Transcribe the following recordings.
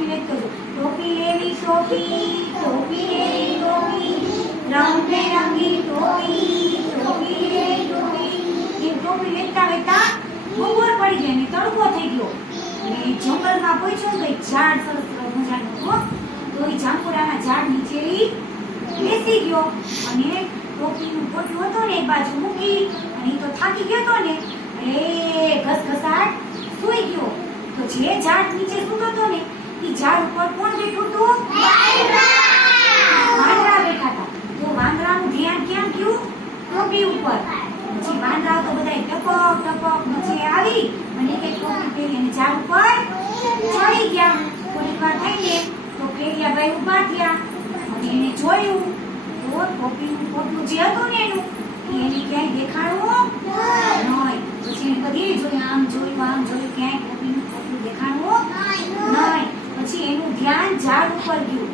ટોપી લેતો જો ટોપી લેવી ટોપી લેવી ટોપી રંગબેરંગી ટોપી ટોપી લેવી ટોપી એ ટોપી લેતા લેતા બપોર પડી ગઈ ને તડકો થઈ ગયો અને જંગલમાં પહોંચ્યો તો એક ઝાડ સરસ મજાનું હતું તો એ જાંબુડાના ઝાડ નીચે બેસી ગયો અને ટોપીનું પોટલું હતું ને એક બાજુ મૂકી અને એ તો થાકી ગયો હતો ને એટલે ઘસઘસાટ સૂઈ ગયો તો જે ઝાડ નીચે સૂતો હતો ને એ ઝાડ ઉપર કોણ બેઠું હતું વાંદરા બેઠા હતા તો વાંદરાનું ધ્યાન ક્યાં ગયું ટોપી ઉપર પછી વાંદરાઓ તો બધા ટપક ટપક નીચે આવી અને એક ટોપી પહેરી અને ઝાડ ઉપર ચડી ગયા થોડીક વાર થઈને તો કેડિયાભાઈ ઊભા થયા અને એને જોયું તો ટોપીનું પોટલું જે હતું ને એનું એને ક્યાંય દેખાડવું નહીં પછી એને કદી જોયું આમ જોયું ક્યાંય ટોપીનું પોટલું દેખાડવું નહીં પછી એનું ધ્યાન ઝાડ ઉપર ગયું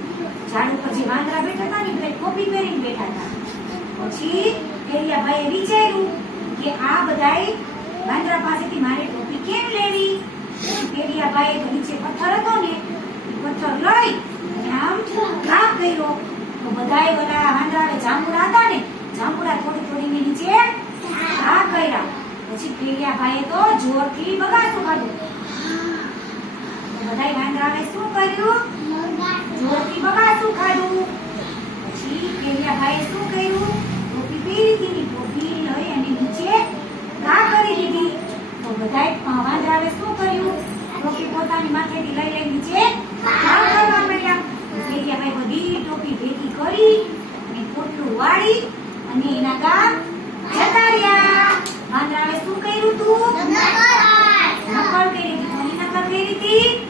ઝાડ ઉપર જે વાંદરા બેઠા હતા ને એ ટોપી પહેરીને બેઠા હતા પછી કેડિયાભાઈએ વિચાર્યું કે આ બધાય વાંદરા પાસેથી મારે ટોપી કેમ લેવી કેડિયાભાઈએ તો નીચે પથ્થર હતો ને એ પથ્થર લઈ અને આમ ઘા કર્યો તો બધાય ઓલા વાંદરાને જાંબુડા હતા ને જાંબુડા થોડી થોડીને નીચે ઘા કર્યા પછી કેડિયાભાઈએ તો જોરથી બગાસું ખાધું તો બધાય વાંદરાને શું કર્યું જોરથી બગાસું ખાધું પછી કેડિયાભાઈએ શું કર્યું ટોપી પહેરી હતી ટોપી લઈ અને નીચે ઘા કરી દીધી તો બધાય વાંદરાએ શું કર્યું ટોપી પોતાની માથેથી લઈ લઈ નીચે ઘા કરવા માંડ્યા કેડિયાભાઈ બધી ટોપી ભેગી કરી અને પોટલું વાળી અને એના ગામ જતા રહ્યા વાંદરાએ શું કર્યું તું નકલ કરી હતી કોની નકલ કરી હતી